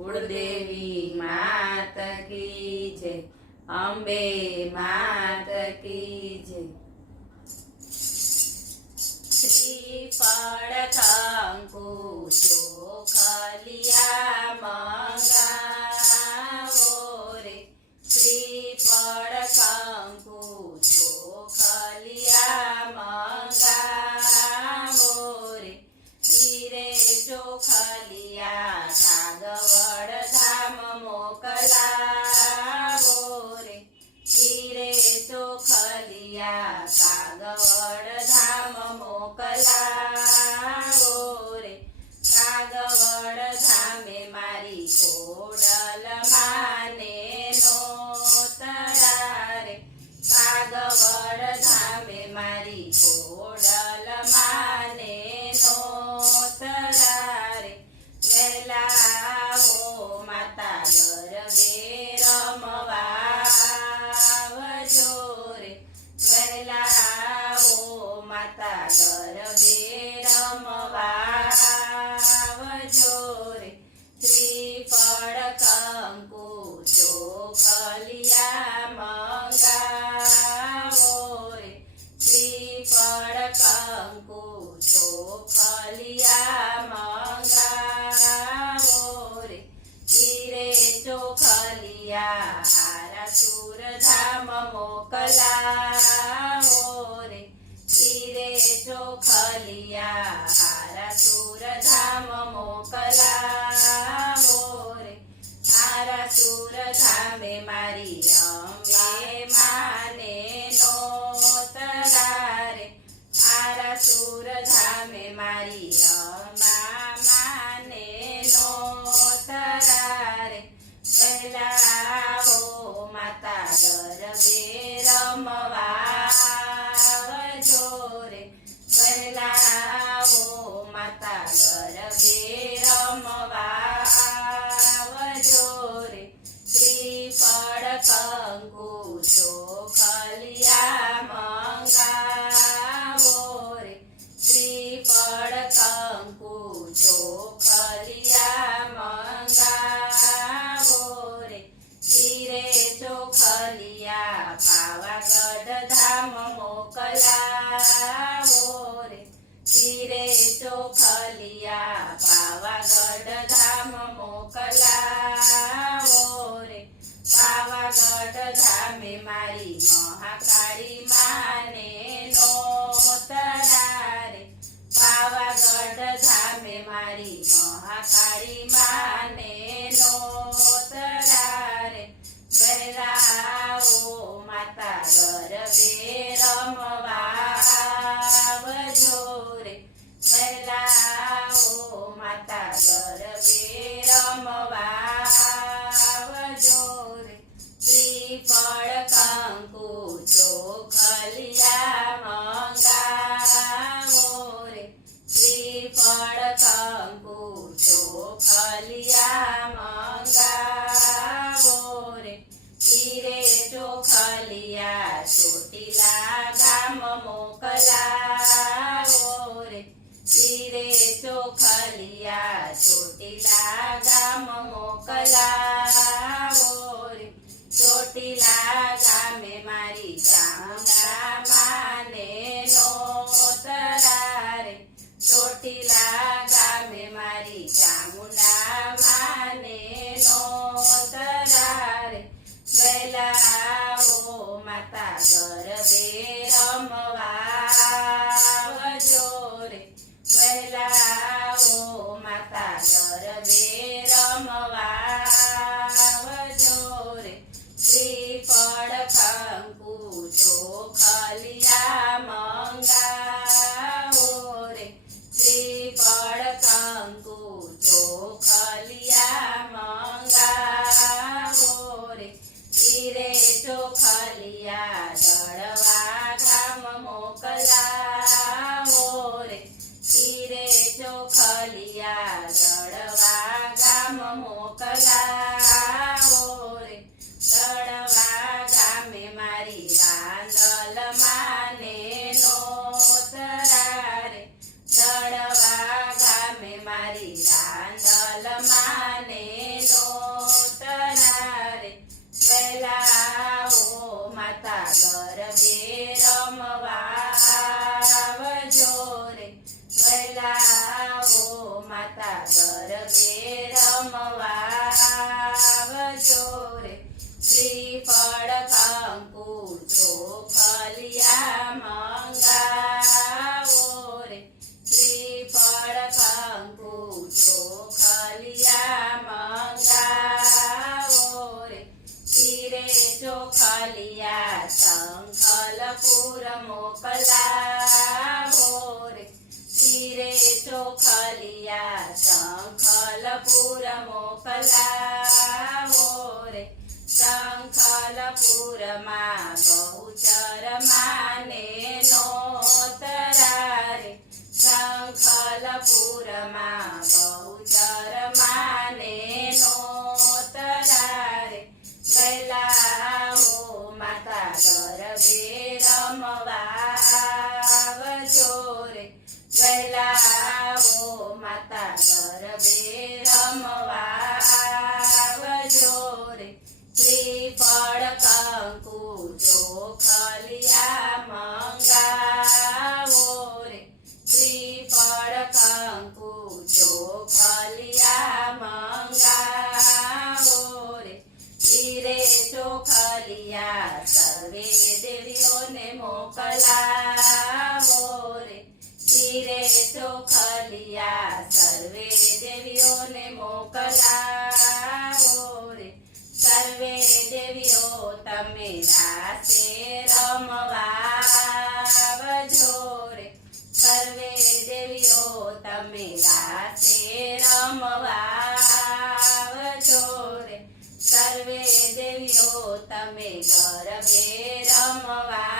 कुलदेवी मात की जय, अंबे मात की जय। श्रीफळ कंकु चोखलिया मंगावो रे, श्रीफळ कंकु चोखलिया मंगावो रे, ईरे चोखलिया कागवड धाम मोकलावो रे, ईरे चोखलिया कागवड धाम मोकलावो रे, कागवड धामे मारी खोडल माने नोतरा रे, कागवड धामे मारी खोडल माने नोतरा रे, वेला हो माता गरबे रमवावजो रे, वेला हो माता गरबे रमवावजो रे, श्रीफळ कंकु चोखलिया मंगावो रे, श्रीफळ कंकु चोखलिया मंगावो रे, ईरे चोखलिया हारासुर धाम मोकलावो रे, ईरे चोखलिया हारासुर धाम मोकलावो रे, हारासुर धामे मारी अंबे माने नोतरा रे, हारासुर धामे मारी अम्मा माने नोतरा रे, वेला हो माता गरबे रमवावजो रे, वेला हो माता गरबे रमवावजो रे, श्रीफळ कंकु चोखलिया मंगावो रे, श्रीफळ कंकु चोखलिया मंगावो रे, ईरे चोखलिया पावागढ धाम मोकलावो रे, ईरे चोखलिया पावागढ धाम मोकलावो रे, पावागढ धामे मारी महाकाળી माने नोतरा रे, पावागढ धामे मारी महाकाળી माने नोतरा रे, वेला हो माता गरबे रमवावजो रे, वेला हो माता गरबे रमवावजो रे, श्रीफळ कंकु चोखलिया मंगावो रे, श्रीफळ कंकु चोखलिया मंगावो रे, ईरे चोखलिया ચોટીલા ગામ મોકલાવો રે, ઈરે ચોખલિયા ચોટીલા ગામ મોકલાવો રે, ચોટીલા ગામે મારી ચામુંડા માને નોતરા રે, ચોટીલા ગામે મારી ચામુંડા માને નોતરા રે, વેલા हो माता गरबे रमवावजो रे, वेला हो माता गरबे रमवावजो रे, श्रीफळ कंकु चोखलिया मंगावो रे, श्रीफळ कंकु चोखलिया मंगावो रे, ईरे चोखलिया दळवा धाम मोकलावो रे, ईरे चोखलिया दळवा धाम मोकलावो रे, दळवा गामे मारी रांदल माने नोतरा रे, दळवा गामे मारी રાંદલ માને નો મોકલાવો રે તીરે ચોખલિયા શંખલપુર મોકલાવો રે શંખલપુરમાં બહુચર માને નોતરા રે શંખલપુરમાં બહુચર માને નોતરા રે વહેલા હો માતા ગરબે રમવા આવજો રે વહેલા હો માતા ગરબે રમવા આવજો રે શ્રીફળ કંકુ ચોખલિયા મંગાવો રે શ્રીફળ કંકુ ચોખલિયા મંગાવો રે તીરે ચોખલિયા સર્વે દેવીઓને મોકલાવો રે તીરે ચોખલિયા સર્વે દેવીઓને મોકલાવો રે સર્વે દેવીઓ તમે રાસે રમવા આવજો રે સર્વે દેવીઓ તમે રાસે રમવા આવજો રે સર્વે દેવીઓ તમે ગરબે રમવા